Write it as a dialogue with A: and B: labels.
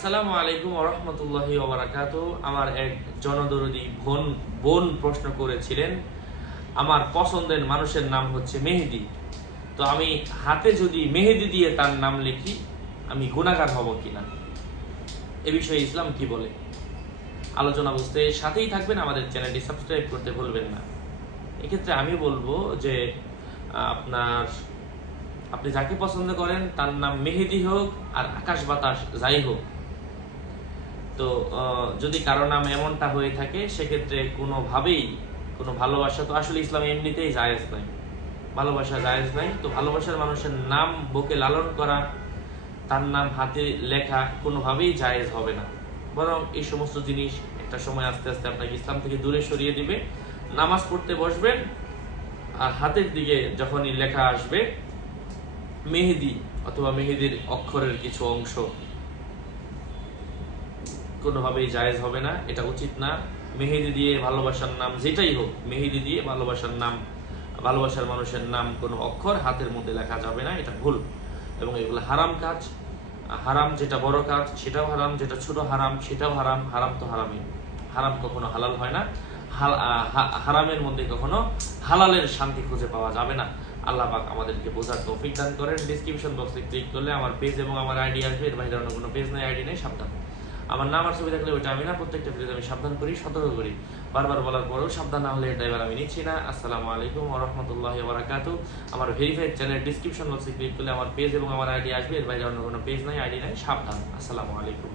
A: আসসালামু আলাইকুম রহমতুল্লাহি ওবরাকাত আমার এক জনদরদি বোন বোন প্রশ্ন করেছিলেন, আমার পছন্দের মানুষের নাম হচ্ছে মেহেদি। তো আমি হাতে যদি মেহেদি দিয়ে তার নাম লিখি, আমি গুণাগার হব কিনা? এ বিষয়ে ইসলাম কি বলে? আলোচনা বুঝতে সাথেই থাকবেন, আমাদের চ্যানেলটি সাবস্ক্রাইব করতে ভুলবেন না। এক্ষেত্রে আমি বলব যে, আপনার, আপনি যাকে পছন্দ করেন, তার নাম মেহেদি হোক আর আকাশ বাতাস যাই হোক তো যদি কারও নাম এমনটা হয়ে থাকে, সেক্ষেত্রে কোনোভাবেই কোনো ভালোবাসা তো আসলে ইসলাম এমনিতেই জায়েজ নাই। ভালোবাসা জায়েজ নাই। তো ভালোবাসার মানুষের নাম বুকে লালন করা, তার নাম হাতে লেখা কোনোভাবেই জায়েজ হবে না। বরং এই সমস্ত জিনিস একটা সময় আস্তে আস্তে আপনাকে ইসলাম থেকে দূরে সরিয়ে দিবে। নামাজ পড়তে বসবেন, আর হাতের দিকে যখনই লেখা আসবে, মেহেদি অথবা মেহেদির অক্ষরের কিছু অংশ কোনোভাবেই জায়েজ হবে না, এটা উচিত না। মেহেদি দিয়ে ভালোবাসার নাম যেটাই হোক, মেহেদি দিয়ে ভালোবাসার নাম, ভালোবাসার মানুষের নাম কোনো অক্ষর হাতের মধ্যে লেখা যাবে না, এটা ভুল। এবং এগুলো হারাম কাজ। হারাম যেটা বড় কাজ, সেটাও হারাম, যেটা ছোট হারাম, সেটাও হারাম হারাম তো হারামই। হারাম কখনো হালাল হয় না। হারামের মধ্যে কখনো হালালের শান্তি খুঁজে পাওয়া যাবে না। আল্লাহ পাক আমাদেরকে বোঝার তৌফিক দান করেন। ডিসক্রিপশন বক্সে ক্লিক করলে আমার পেজ এবং আমার আইডি আসবে। এর বাইরে অন্য কোনো পেজ নেই আইডি নেই, সাবধান। আমার নাম আর ছবি থাকলে ওইটা আমি না, প্রত্যেকটা ভিডিওতে আমি সাবধান করি, সতর্ক করি। বারবার বলার পরেও সাবধান না হলে এটা এবার আমি নিচ্ছি না। আসসালামু আলাইকুম রহমতুল্লাহ বারাকাত আমার ভেরিফাইড চ্যানেল ডিসক্রিপশন বক্সে ক্লিক করলে আমার পেজ এবং আমার আইডি আসবে। এর বাইরে অন্য কোনো পেজ নাই আইডি নাই, সাবধান। আসসালামু আলাইকুম।